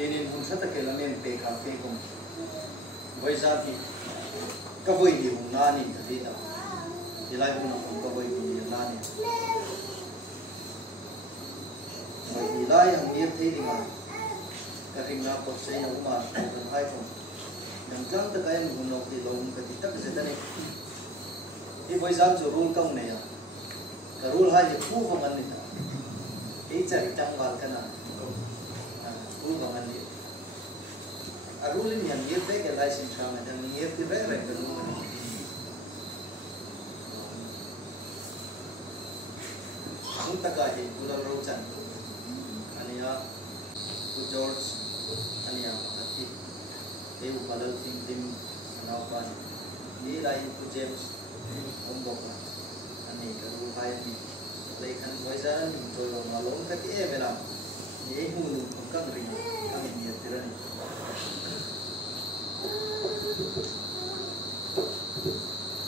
Ini pun satu kelamin PKP kum, wajah ki, kabui di nani tadi tak, ilai pun aku kabui di nani, ilai yang dia tadi dengan, kerana apa saya nak umar dan hai pun, yang jangan terkaya mengunok di lom ketika kesetan ini wajah jurul kau ni ya, kerul hai itu kaman ni, ini cari janggal kena. Bukan dia. Arulin yang dia pakai license sama dan dia tidak rekam. Untuk kaji pulau Rojan, ania, George, ania, hati, dia upalal tim anapan, dia lain James, ombok, ania kerul hai ni, lekan wajan untuk malong kaki meram. Ini mulu bukan ring, kami niat terani.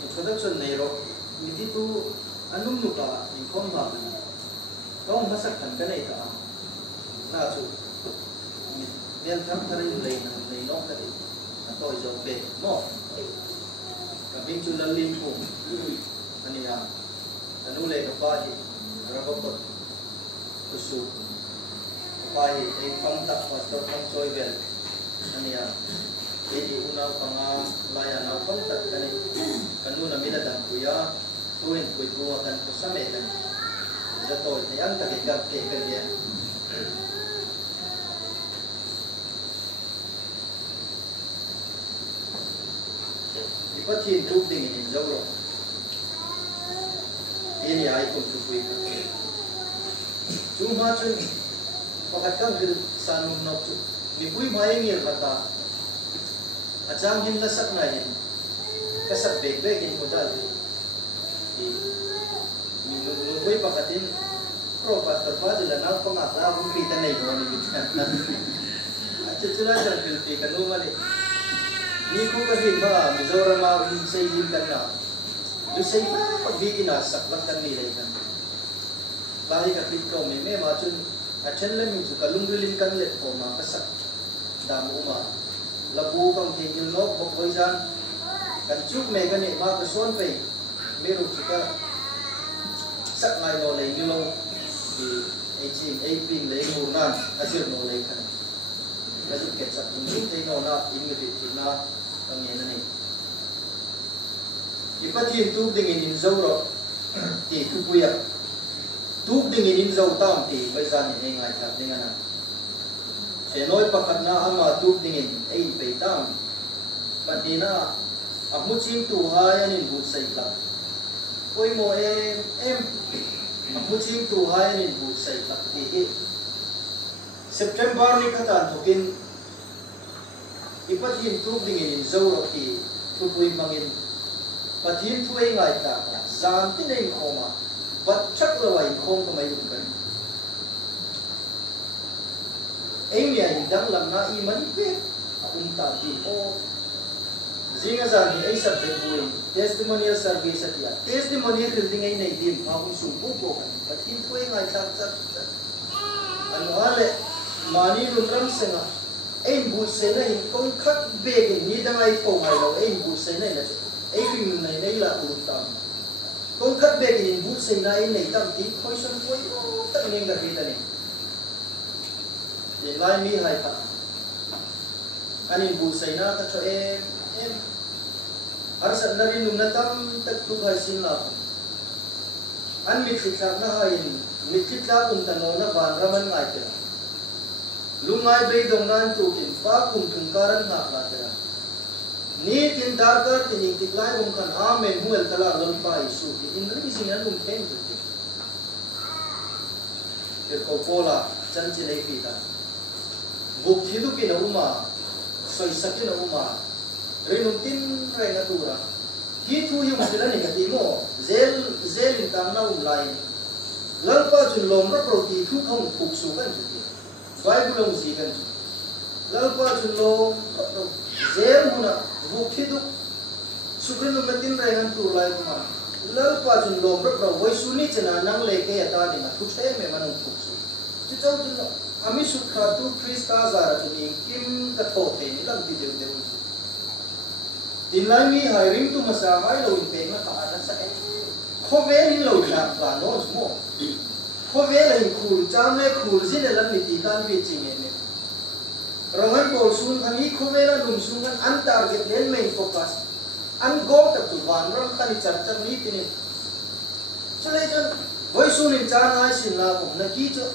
Introduction nero, ini tu anum nuka income bahan. Kau masak kan kena itu ah, nacu. Biar kamu cari lain nok tadi, atau jauh be, mo. Kami cuma limpu, ani ya, anu le kapal, rabot, kusuk. Pai, ekam tak pastor kang coy bel, ania. Jadi unau panga layan au pang tak kani, kanu namila dan kuya, tuhin kuy bunga kan kusame kan. Jatuh, yang tak ikap kerja. Ipatin tu dingin jauh. Ini aikon tu kuy. Cuma tu. Pakat kang hil sanum nopsu, mipui maingir kata, acam hin lasak na hin, kasap beg hin kodal, mipui pakatin, pro pastor fadil na pangakla kung kita na ito ni bitan. Acha chula chal filpi kanu mali, ni ko kahin ba mizora ma say hin kan na, do say pagbigin na saklak kan nilay kan, bahay kapit ko may machun. Achen le music kalungrilin kan let ko ma kasak damu ma labu kang tingil nok bokboisan kan chuk me kan e ma ka son pe meru chika sak ngai no le nilo di aging le ngurnan asir no le kan kasu ket sak chung te no na ingri na kang yen ni ipati tu dingin in zawro ti ku puya Tuk dingin in zau tam ti paisan ni ngai tak dengan na. Senoi pakat na ama tuk dingin ei pe tam. Patina amu chim tu hayan in bu sai la. Oi mo em amu chim tu hayan in bu sai la ti. September ni kata tukin ipatin tuk dingin in zau ro ti tu pui mangin patin tu ei ngai tak zan ti nei khoma. Bacak lawai kong kamay bukan. Ini yang dalam na iman itu, unta di o. Zinga zani ay subject buin testimonial service atia. Testimonial building ay naidim aku sumpu ko kan. Patin ko ay ngai tak. Ano ale mani lutram senga. Ay busena hin kong kat begin ni dangay ko ngayo ay busena na. Ay pinunay na ila utam. Kung kat begin bu say na in tam ti poison po tak ning da kita ni in line mi hai pa anin bu say na ka cho em har san na rin na tam tak tu hai sin la an mi thitla na hain mi thitla kum tano na ban raman ngai tira lungai be dong nan tu kin pa kum thungkaran na la tira ni tin darkar tin tiklai bum kan amen huel tala lon pa isu in ri singan bum ken tu ko pola chan chi nei pita buk thidu ki na uma soi sakin na uma renum tin re na tura ki thu yum sila ni ti mo zel in tam na lai lalpa chun lom ra pro ti thu khong phuk su kan chu ti bible long ji kan chu lalpa chun lom zel huna bukti tu sukrin umatin rehan tu lai kuma lal pa jun lom ra pra voi suni chana nang leke ata ni ma thu che me manang thu su chu chau jun ami sukha tu Krista zara chuni kim ka tho the ni lam ti deu deu tin lai mi hai ring tu masa hai lo in pe na ka na sa kho ve ni lo na ba no mo kho ve la in khul cham le khul sin le lam ni ti kan vi chi ne rangan bol sun khan hi kho ve la num sun kan an target len main focus an go ta tu van ram kan char char ni tin chule jan voi sun in chan ai sin na ko na ki cho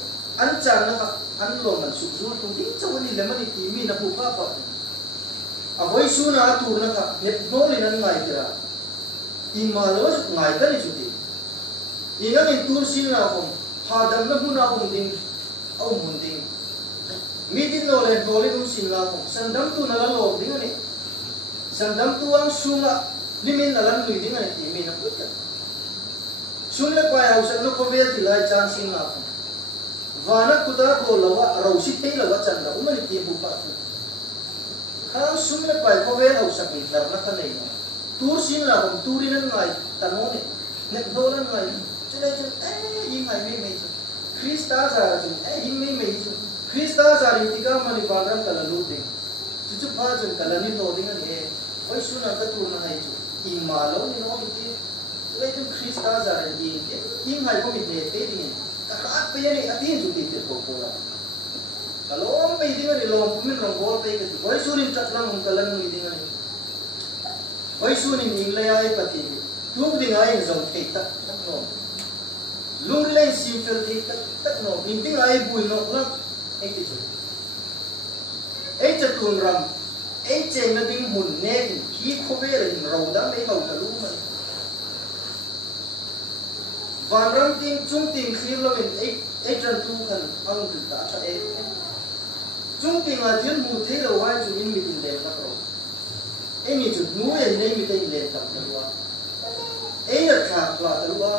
an chan na ka an lo man su zu tu ding chaw ni le man ti mi na pu pa pa a voi sun a tur na ka net no li nan ngai kira in ma lo ngai ta ni chu ti inang in tur sin na ko ha dam na hu na hum ding au mun ding mi tin no le no le dum sin na ko san dam tu na la lo ding ani san dam tu ang sunga limin na lan lui ding ani ti mi na pu ta sun le pa au san no ko vel ti lai chan sin na ko vana kuda ko lawa ro si te lawa chan da umani ti bu pa tu kham sun le pa ko vel au sak ni lar na ka nei na tur sin la ko turin an ngai ta no ne ne do lan ngai chale chun yin ngai me me chu Krista za chu yin me me chu Krista za ri ti ka mani pa ram kala lu ding chu chu pha chun kala ni no ding ani oi sun na ka tur na hai chu in ma lo ni no ti chale chun Krista za ri yin ngai ko mi ne te ding ka pe ni ati chu ti te ko ko la kalom pe ding ani lom min rong gol pe ke oi sun in tak lang kala ni ding ani oi sun in ing le ai pati tu ding ai zong te tak no lung le sim fel te tak no in ding ai bui no la ai ti chu ai chatun ram ai cheng na ding mun ne ki kho ve le in ro da me hau ta lu man van ram ting chung ting khil lo in ai tran tu khan ang tu ta cha ai chung ting a jin mu the lo wai chu in mi tin le na ro ai ni chu nu ai nei mi tin le ta ta wa ai ya kha la ta wa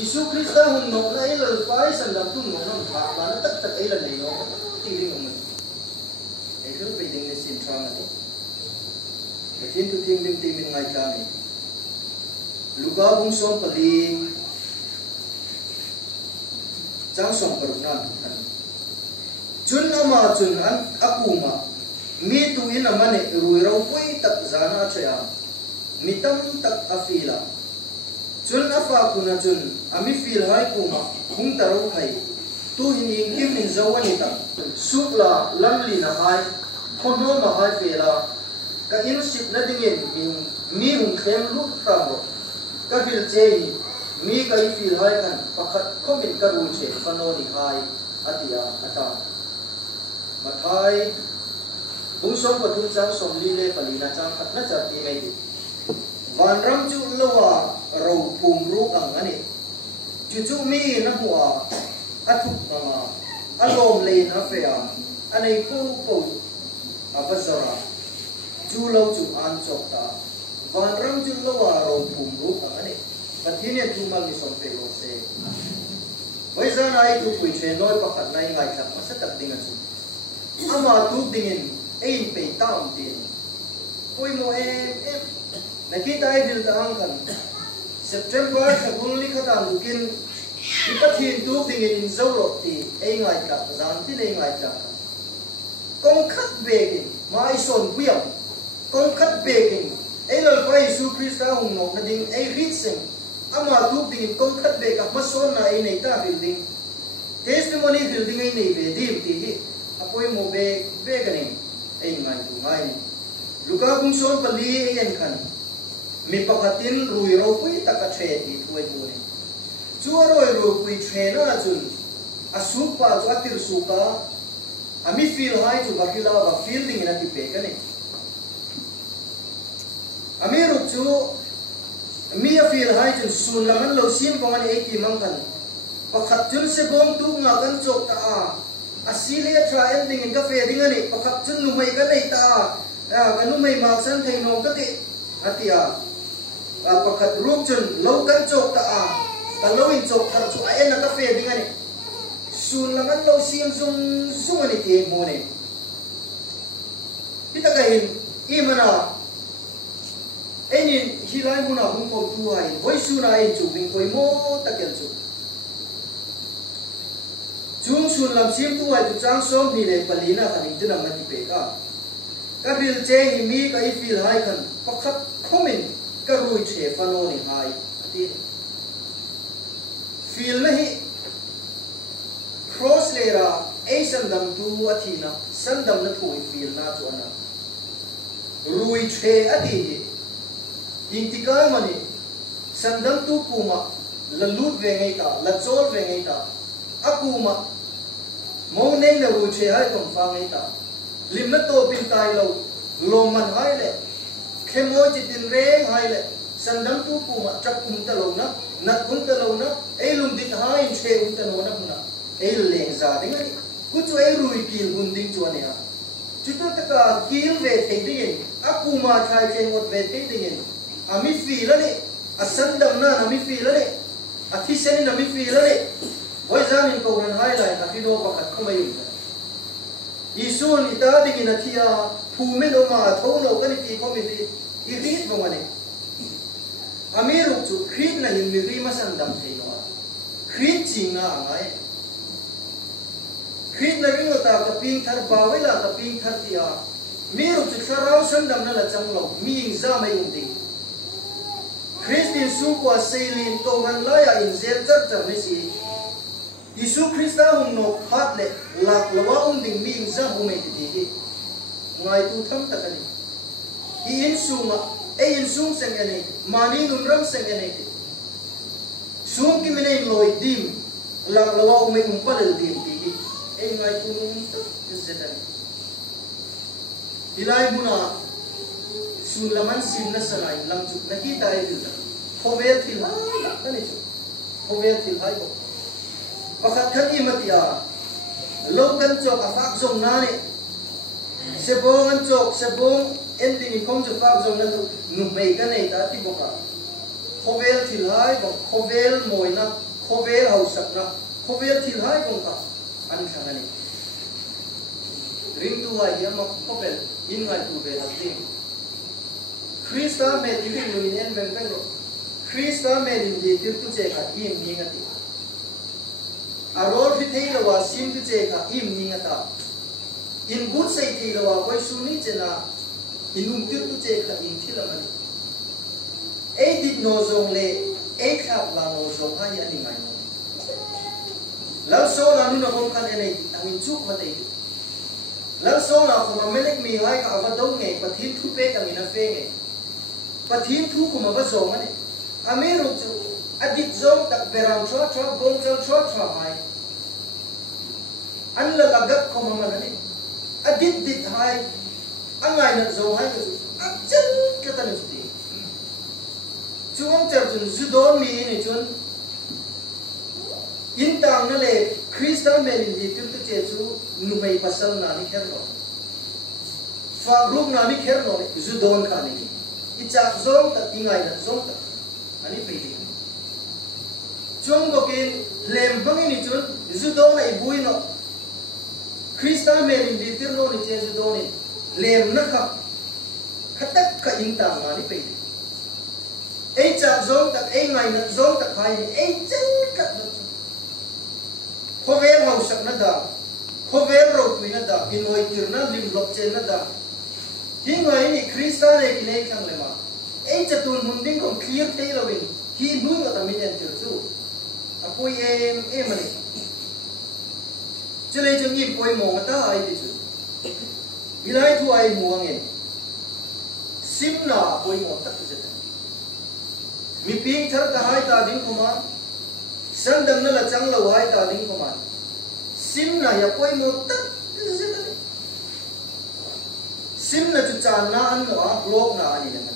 Isu Krista hum no na ai lal pai san dam tu no na ba ba na tak tak ai la nei no ti ring om ai lu pe ding ne sin trang ani ke tin tu ting dim ti min ngai ta ni luka bung som pali chang som par na an chun ama chun an akuma mi tu in amane rui ro pui tak zana chaya mitam tak afila chun afa kuna chun ami feel hai kuma hung taro khai tu hin ing kim in zawani ta supla lamli na hai khono ma hai fela ka in sip na dingin mi hung khem lu tamo ka hil chei mi ka I feel hai kan pakhat khomin ka ru che fano ni hai atia ata mathai bung som pathum chang som li le palina chang khat na cha ti mai van ram chu lawa ro pum ru ang ani chu chu mi na hua athu ma alom le na fe a anei ko ko abazara chu lo chu an chok ta van ram chu lawa ro pum ru ang ani pathine tu mal ni som pe lo se vai zan ai tu pui che noi pakhat nai ngai thak ma sa tak ding chu ama tu dingin ein pe tam tin koi mo nakita ay dil ta ang kan September sa bunli khatam dukin ipathin tu dingin in zawro ti ay ngai ka zan ti nei ngai ka kong khat begin mai son buyam kong khat begin ay lal pai su Krista hung no na ding ay ritsing ama tu dingin kong khat be ka mason na ay nei ta building testimony building ay nei be dim ti hi apoi mo be ganin ay ngai tu ngai luka kung son pali ayan kan mi pakhatin rui ro pui taka the ti thuai bu ni chu roi ro pui the na chun asu pa chu atir su ka ami feel hai chu bakila ba feel ding na ti pe ka ni ami ru chu mi a feel hai chun sun la man lo sim ko ani ai ti mang kan pakhat chun se bom tu nga kan chok ta a asile tra ending in ka fe ding ani pakhat chun nu mai ka nei ta a nu mai ma san thei no ka ti atia pakhat rup chun lo kan chok ta a ka lo in chok thar chu ai na ka fe ding ani sun la man lo sim zum ani ti mo ne pita ka hin I mana enin hilai muna hung ko tu ai voi su na in chu ving koi mo ta kel chu chung sun lam sim tu ai tu chang som ni le palina khaning tu nam ki pe ka ka ril che hi mi ka I feel hai khan pakhat khomin ka rui che fano ni hai ti feel na hi cross le ra ai sandam tu athina sandam na thui feel na chu na rui che ati intikal mani sandam tu kuma la lut ve ngai ta la chol ve ngai ta akuma mo nei na rui che hai tom fa ngai ta lim na to pin tai lo lom man hai le khemo chi tin reng hai le sandam tu kuma chak kum ta lo na nat kum ta lo na ei lum dit hai che um ta no na huna ei leng za ding ani ku chu ei rui kil hun ding chu ne ha chu tu ta ka kil ve thei ding akuma thai chen ot ve thei ding ami fi la ni asandam na ami fi la ni athi sen na mi fi la ni oi zan in ko ran hai lai athi do pakhat khumai Isun ita ding ina thia phu men o ma tho no kan ti ko mi ri I rit mo mane amiru chu khrit na hin mi ri ma san dam thei no khrit chinga ngai khrit na ring ta ka ping thar ba wela ka ping thar tia miru chu tharau san dam na la chang lo mi ing za mai um ding Christian su ko seilin ko han la ya in zel char char ni si Isu Krista hum no khat le lak lawa ding mi za hu me ti ti ngai tu tham ta kani I in suma e in sum seng ene mani num ram seng ene sum ki mene loi dim lak lawa me pal dim ti e ngai tu num zedan ilai buna sun laman sim na sanai lam chu na ki dai dil khovel thil ha kani chu khovel thil hai bo pakhat khan I matia lokan chok afak zong na ni sebong an chok sebong ending in kom chu fak zong na nu mei ka nei ta ti boka khovel thil hai bo khovel moina khovel hausak na khovel thil hai bong ka an thangani ring tu ai hiam khovel in ngai tu be hatin Krista me ti ring lu in en ben ben ro Krista me din di tu che kha im ni ngati arol fi thei lawa sim tu che kha im ni ngata in good sei thei lawa koi su ni chena inum tu che kha in thila mani ei dit no zong le ei khap la no zong ha ya ni ngai no lau so la nu na hom khan enei angin chu ma dei lau so la khoma melek mi hai ka avado nge pathin thu pe ka mina fe nge pathin thu kuma ba zong ani ameru chu adit zong tak beram chwa chwa gong chal chwa chwa hai an la lagat khoma man ani adit dit hai angai na zong hai ka chu achal ka tan chu ti chuang char chun zudon mi ni chun in tang na le Krista melin di tu che chu nu mai pasal na ni kher no fa group na ni kher no zudon kha ni I chak zong ta tingai na zong ta ani pe di chung go kin lem bangi ni chun zudon ai bui no Krista melin di tir no ni che zudon ni lem na kha khatak kha in tang na ni pe di ei chak zong ta ei ngai na zong ta khai ni ei chen ka khovel hausak na da khovel ro tui na da inoi tirna lim lok chen na da hingoi ni Krista ne ki nei khang le ma ei chatul munding kom clear thei lovin hi nu ma ta min en tir chu apoi em ani chele jeng im poi mo ta ai ti chu bilai thu ai mu angen simna poi mo ta chu mi ping thar ta hai ta ding kuma san dam na la chang lo hai ta ding kuma sim na ya poi mo tak sim na chu chan na an no a block na ani na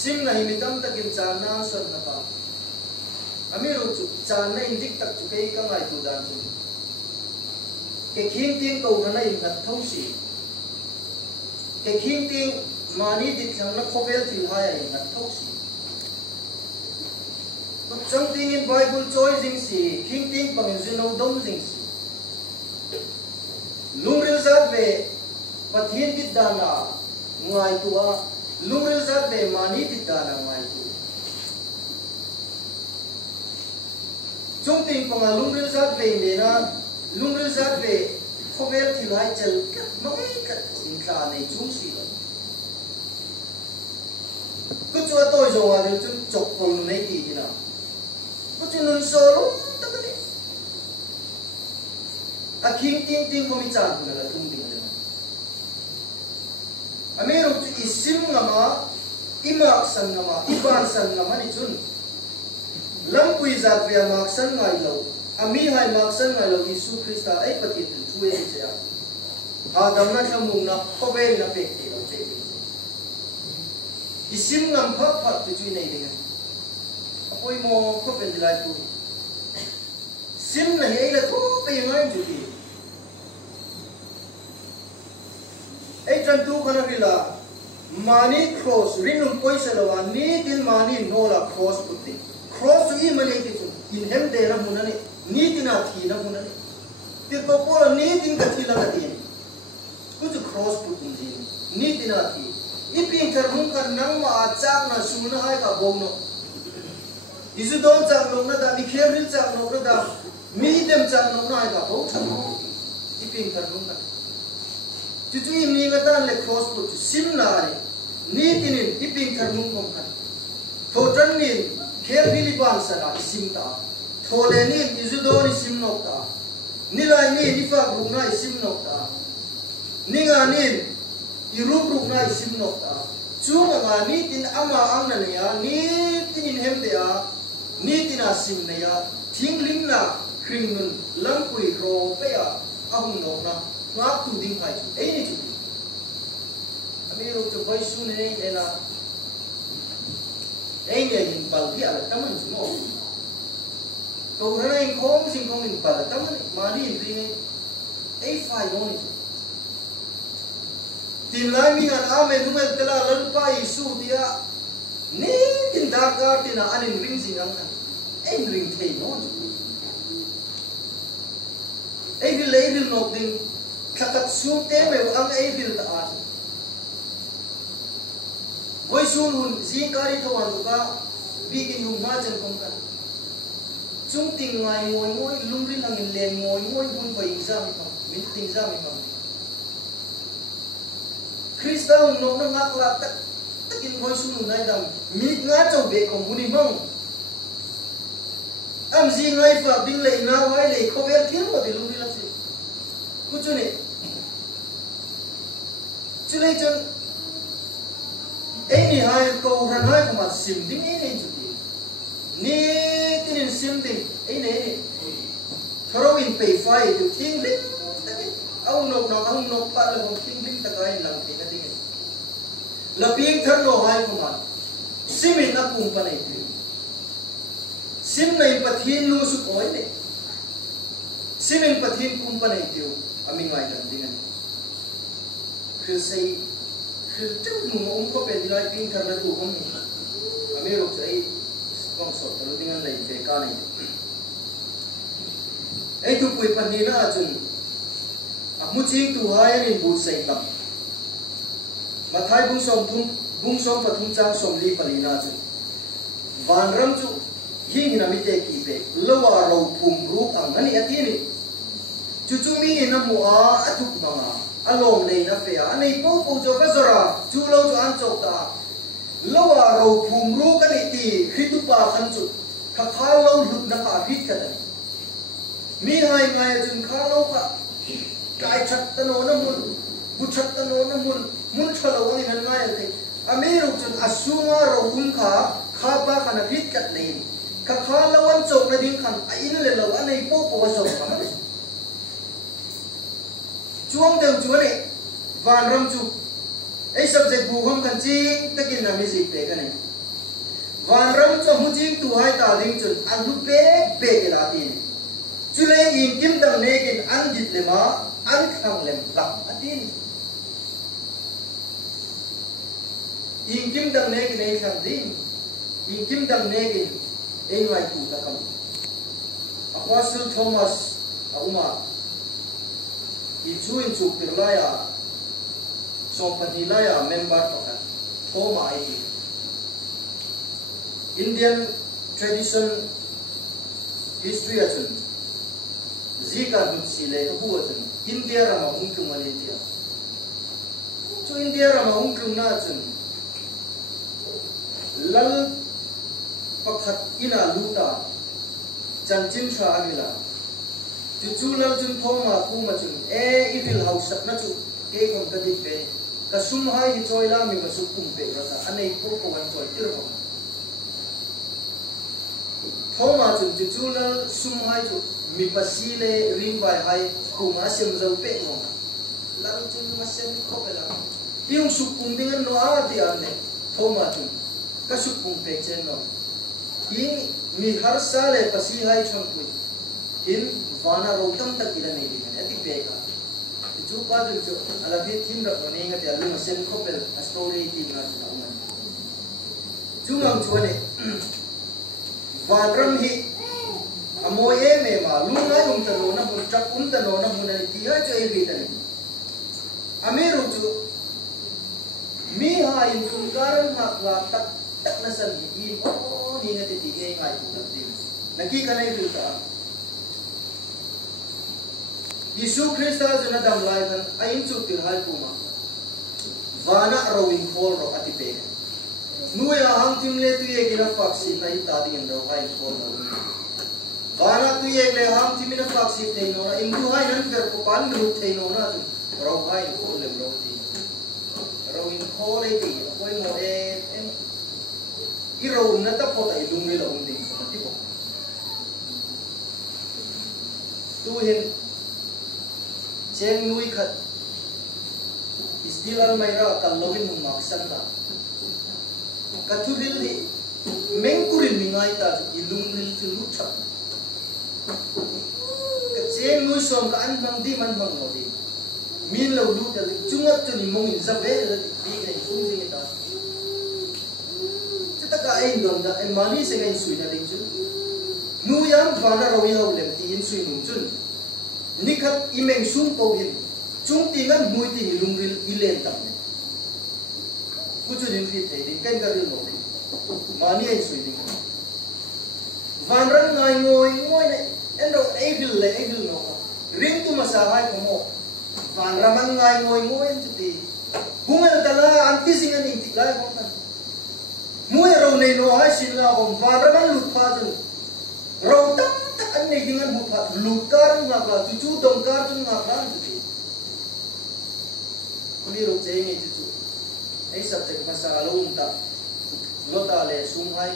sim na hi tam takin chan na sot na pa amiru chu chan na indik tak chu kai ka ngai tu dan chu ke khing ting ko na in na thau si ke khing ting mani dit thang na khovel thil hai ai na thau si something in Bible choice jing si king ting pang zino dom jing si lungril zat ve pathin dit dana ngai tua lungril zat ve mani dit dana ngai tu chung ting panga lungril zat ve me na lungril zat ve khovel thilai chel kat mai kat sin kha nei chung si lo ku chu toy zo wa de chu chok pol nei ti na ku chu nun so lo ta ka ni a king ting ko mi chan na la tung ting na amero chu isim ngama imak san ngama iban san ngama ni chun lampui zat ve mak san ngai lo ami hai mak san ngai lo Yesu Krista ai patit thuê che a dam na thamung na khovel na pe ti lo che isim ngam phak phak tu chui nei ding apoi mo ko pen dilai tu sim na hei la thu pe ngai ju ti ai tran tu khana rila mani cross rinum poisa lo ni tin mani no la cross putti cross tu i male ti chu in hem de na munani ni tina thi na munani ti ko pola ni tin ka thi la ka ti ku chu cross putti ni tina thi i pin thar hum kan nang ma chang na su na hai ka bong no isu don chang no na da mi kher rin chang no na da mi dem chang no na hai ka bong chang i pin thar hum kan chu chu im ni nga tan le cross putti sim na ri ni tinin i pin thar hum kom kan tho tran nin kher biliban sana isim ta tho le ni isu don isim nok ta ni lai ni ni fa ru na isim nok ta ni nga nin irup ruk na isim nok ta chung nga ni tin ama ang na ya ni tin in hem de a ni tin a sim na ya thing lim na khring nun lam pui ro pe a ahung nok na nga tu ding phai chu ei ni chu ami ro chu bai su ne ena ei ne in bal bi ala taman chu mo to rana in khom sing khom in bal taman mari in ri ei phai no ni tin lai mi an ame nume tela lan pa Yesu dia ni tin da ka tin anin ring sing ang en ring thei no ei vil nok ding thakat su te me ang ei vil ta a voi sun hun ji kari thawan ka bigin hum ma jan kom kan chung ting ngai ngoi lungri langin len ngoi bun ko exam mi min ting exam mi Krista no na ngak la takin voi sunu nai dam mi nga chau be kom buni mong am ji ngai fa ding le na wai le khovel thil mo di lungri la si ku chu ni chulei chon ei ni hai ko ran hai ko ma sim ding ei nei chu ti ni tin sim ding ei nei throw in pay fai tu thing le ông nộp pa là một kinh linh ta cái làm thì cái gì là biếng thân nô hai của mình sim mình nó cùng pa này thì sim này pa thiên lu su oi này sim mình pa thiên cùng pa này thì mình ngoài làm gì này cứ say cứ chút mùng ông có bên lại biếng thân là thuộc không mình lúc say con sốt rồi tiếng này về ca này ấy tụi quỷ pa này là chun muching tu hai in bu sei lam mathai bung som pathum chang som li palina chu van ram chu hi hina mi te ki pe lowa ro phum ru ang ani ati ni chu chu mi na mu a athuk manga alom nei na fe a nei po po jo ka zora chu lo chu an chok ta lowa ro phum ru ka ni ti khitu pa khan chu kha kha lo lut na ka hit ka mi hai ngai chun kha lo ka kai chat tano na mun bu chat tano na mun thalo ani nan ngai te amiru chun asuma ro un kha pa kana hit kat nei kha kha lawan chok na ding khan a in le lo anei po po so ka ma chuang dem chu ne van ram chu ei subject bu hom kan chi takin na music pe ka nei van ram chu hu jing tu hai ta ding chun an lu pe la ti chu le in kim dang ne kin an dit le ma an khang lem lam atin in kim dang ne kin ei khang din in kim dang ne kin ei ngai tu ta kam Apostle Thomas auma in chu pirlaya so panilaya member of Thoma ai Indian tradition history achun zika dutsile ka bu achun India rama ungkum India chu India rama ungkum na achun lal pakhat ina luta chanchin tha agila chu lal chun thoma kuma chun evil house na chu ke kom ka dik pe ka sum hai hi choila mi ma su kum pe rata anei ko ko wan choi tir ko thoma chun chu lal sum hai chu mi pasile rim bai hai kuma sem zau pe no lal chun ma sem ko pe la tiung su kum ding no a ti an ne thoma chun ka su kum pe chen no hi mi har sale pasi hai chon pui in vana rotam tak ila nei ding ati pe ka chu pa du chu ala bi thim ra no nei nga te lu sen khopel a story ti nga chu ma chu ngam chu ne vanram hi amoye me ma lu ngai ta no na bun trak ta no na bun ni ti ha chu e bi ta ni amiru chu mi ha in kun karan ma la tak tak na san hi ni nga te ti ngai ngai ku ti naki kanai bil ta Yesu Krista jana dam lai kan ain chu tir hai puma vana rowing khol ro ati pe nuya ham tim le tu ye gina faksi nai ta ding ro hai khol ro vana tu ye le ham tim na faksi te no na indu hai nan ver ko pan gru te no na ro hai khol le ro ti rowing khol ai ti koi mo i ro na ta po ta i lung le lo ding ti po tu hin cheng nui khat istilal mai ra kallovin mun maksan da kathuril hi mengkurin mingai ta ilung ril chu lu tha ka cheng nui som ka an bang di man bang no di min lo lu ta chungat chu ni mong in zabe di kai sung sing ta chata ka ai ndom da ai mani se ngai sui na ding chu nu yam vana ro hi ho lem ti in sui nung chun nikhat imeng sung ko hin chung ti ngan mui ti lung ril ilen tam ne ku chu din ri thei din kan ga ril no mani ai sui ding van ran ngai ngoi ne endo evil no ring tu masa hai ko mo van ram ngai ngoi tu ti bungal tala anti sing ani ti lai ko kan mui ro nei no hai sin la om van ram lut pa chu ro tam anh này dengan buat lukar ngapa cucu dongkar tu ngapa tu ni rok cai ni cucu ai subject masalah unta lota le sungai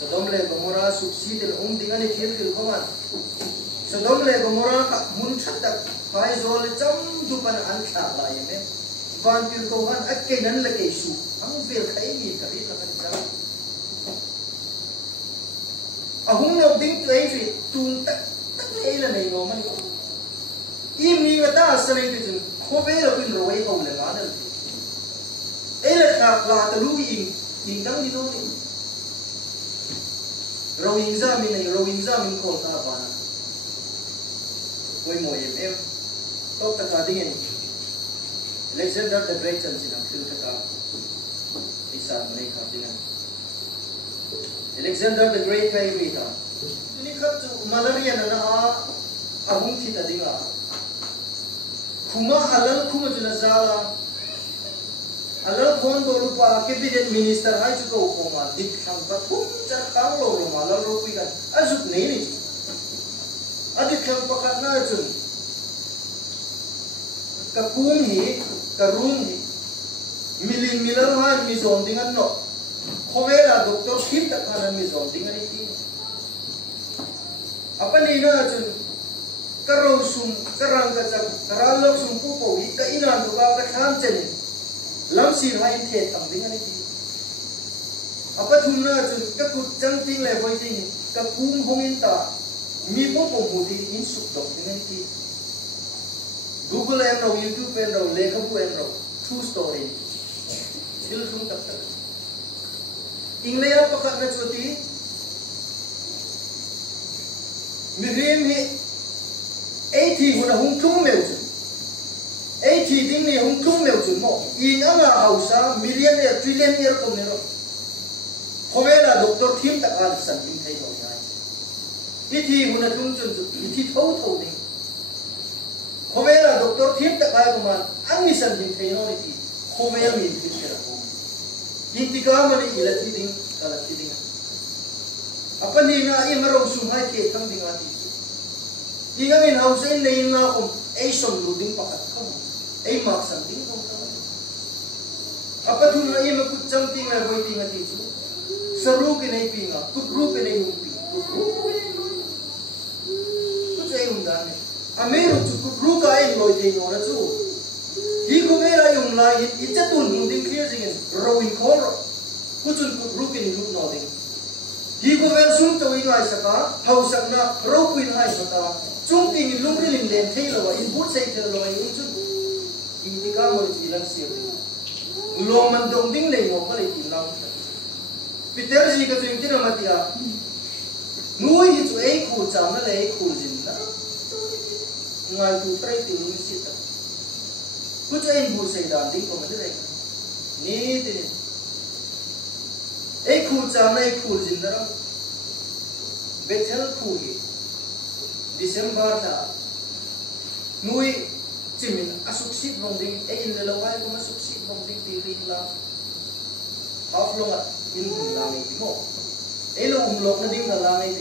Sodom le Gomora suksi del dengan ni kil koman Sodom le Gomora ka mun chatak pai zol cham du pan an kha la ye van pil ko han akke nan le ke su ang vel khai ni ka ri la kan cha ahung no ding tu ai fi tung tak ai la nei no man im ni ga ta sanai ti chun kho be lo pin roi ho le la dal ai la kha la ta lu in dang ni no ni rowing za min ko ta ba na koi mo em tok ta ka ding ni Alexander the Great chan sin khil ta ka isa nei kha ding Alexander the Great kai rita ni khat malaria na ahung thi ta dinga khuma halal khuma juna zala halal khon do rupa cabinet minister hai chu ko khoma dik kham ka khum char kang lo lo malal ro pi kan azuk nei ni adik kham pakat na chun ka kum hi ka room hi milin milal han mi zon dingan no Kovela doktor kita kanan mi zon dengan itu. Apa ni na chun karong sum karang kacang karalok sum pupo ika inan tu ba khan chen lam sin hai the tam dengan itu. Apa thum na chun ka kut chang ting le boy ting ka kum hongin ta mi pupo mudi in suk dok dengan itu. Google em ro YouTube em ro lekha bu em ro true story. Sil sum tak tak Inglaya pakat na chuti Miriam hi 80 huna hung tum meu chun 80 ding ni hung tum meu chun mo in anga hausa millionaire trillionaire kom nero Kovela doktor thim tak al san din thai ho yai thi huna thung chun thi thâu thâu ding khomela doctor thiep ta kai kuman an mission hin theino ni ti khomel min thi kera ko intika mani ila thi ding kala thi ding apan ni na i marong sum hai ke thang ding ati inga min house in nei na kom ei som lu ding pakat kom ei mak sam ding kom apa tu na i ma kut cham ting na hoi ting ati chu saru ke nei pinga kut ru ke nei hum pi kut ru kut ei hum dan ameru chu kut ru ka ei loi ding ora chu hi ko mera yum la i chatun hum ding clear jing rowing khor kutun kut ru ke ni lu no ding hi ko vel sum to i ngai saka hau sak na ro kuin hai sata chung ping lung ri lim len thei lo in but sei thel lo in chu in ti ka mo chi lan siu lo man dong ding nei mo pa le tin lam Peter ji ka chung ti na matia nuôi hi chu ei khu cham na le ei khu jin na ngai tu trai ti lu si ta ku chu en bu sei dan ding ko ma le ni ti ei khu cham na ei khu jin na Bethel khu hi December ta nuôi chimin asuk sit bong ding e in le lawai ko asuk sit bong ding ti ring la half long in hum la ngai mo e lo lok na ding la ngai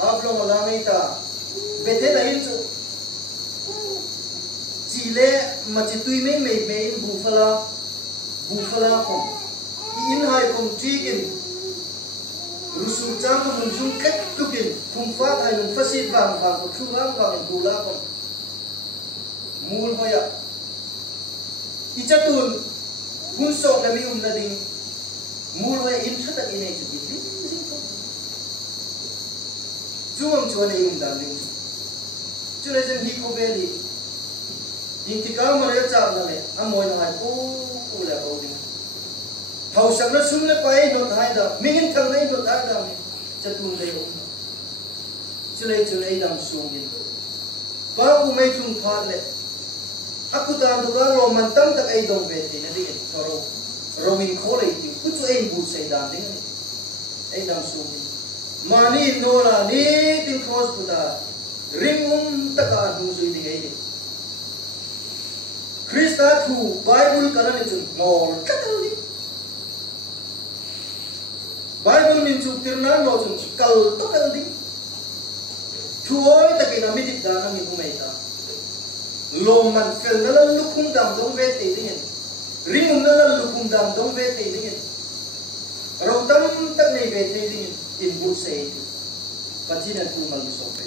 half long la ngai ta Bethel a in chu chile ma chi tui me in buffalo ko in hai kom chicken rusul chang ko mun jung ket tukin kum fa hai nun fasit bang ko thu bang bula ko mul hoya ichatun hun so na mi na ding mul hoya in thata ine chu bi jumam chone dan ding chu le jen hi ko beli intika ma le cha na le amoy na hai ko le ko ding hau sak na sum le pai no thai da mingin thang nei no thai da mi chatun dei ho chulei dam sung in pa ku mai thung phat le aku dan tu ga lo man tam tak ai dong ve ti na di thoro romin khole ti ku chu ai bu sei dan ding ni ai dam sung in mani no la ni tin cross puta ring taka du zui ding ai ni Krista thu Bible kana ni chun ngol katal ni Bible min chu tirna no chun kal to kal di thuoi takina mi dik dana mi humai ta lo man fel na lukhum dam dong ve te ding ring na lukhum dam dong ve te ding ro tam tak nei ve te ding in bu sei pachina tu mal so pe